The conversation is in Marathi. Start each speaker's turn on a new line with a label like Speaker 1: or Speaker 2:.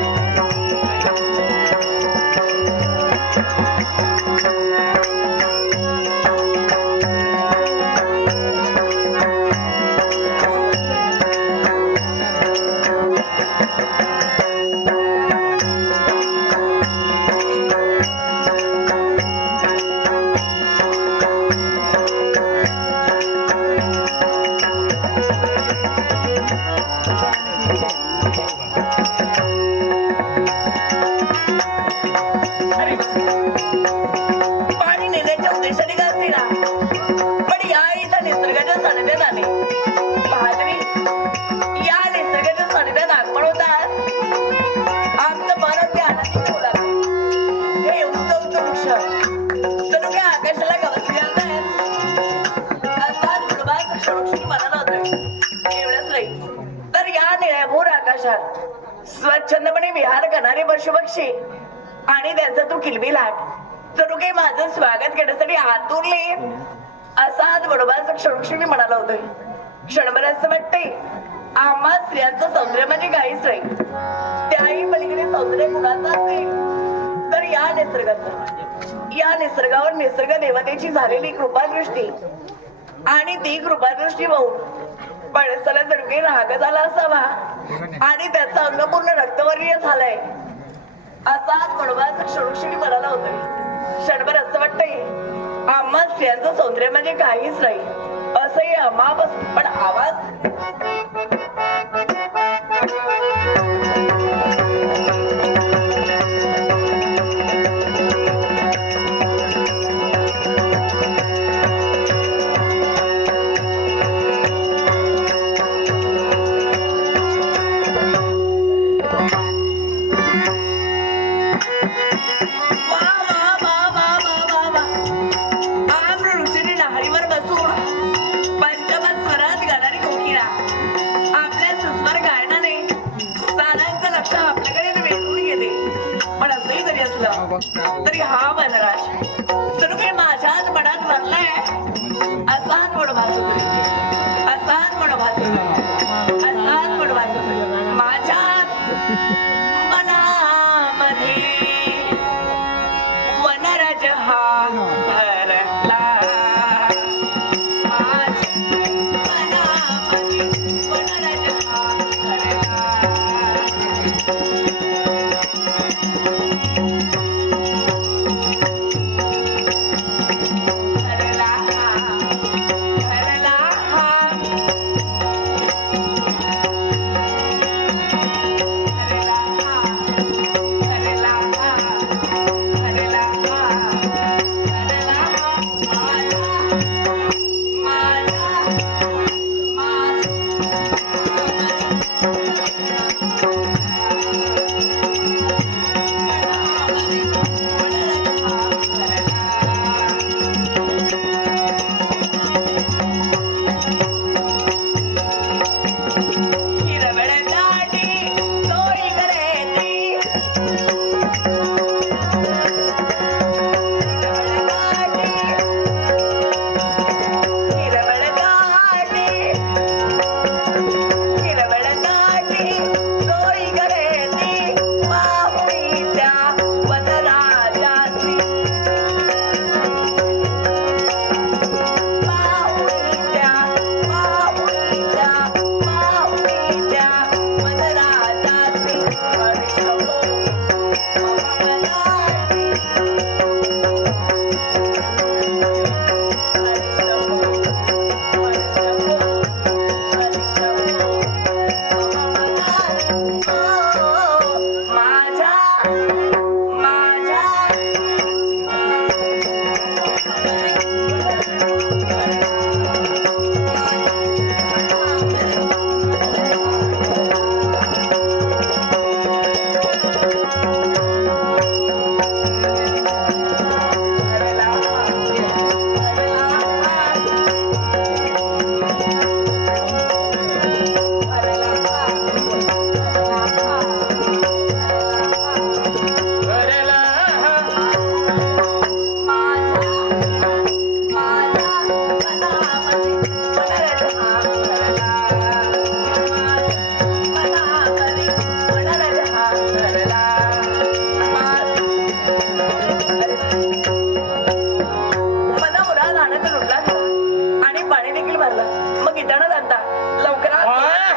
Speaker 1: पाणी निसर्गाच्या सानिध्यात या निसर्गाच्या सानिध्यात आगमन होतात आमचं मन ते आनंदी ठेवला हे उंच उंच वृक्ष. जणू काय आकाशाला गवसले नाही असाच गुणवान क्षणोक्षणी मनाला एवढंच नाही. तर या निळ्याभोर आकाशात स्वच्छंदपणे विहार करणारे पशुपक्षी आणि त्यांचा तू किलबिलाट. जणू काही माझं स्वागत करण्यासाठी आतुरले. असाच बरोबर क्षणोक्षणी म्हणाला होतोय क्षणभर असं वाटतंय आम्हा स्त्रियांचं सौंदर्य म्हणजे काहीच नाही. त्याही पलीकडे सौंदर्य कुणाचं असेल? तर या निसर्गाचं. या निसर्गावर निसर्ग देवतेची झालेली कृपादृष्टी आणि ती कृपादृष्टी पाहून पळसाला जणके राग झाला असावा आणि त्याचा अंग पूर्ण रक्तवर्णीय झालाय. असाच म्हणून क्षणक्षणी म्हणाला होतोय क्षणभर असं वाटतंय आम्हा स्त्रियांचं सौंदर्य म्हणजे काहीच नाही. असंही आम्हा पण आवाज असंही तरी हा वनराज मारला. मग इथं जाता लवकरात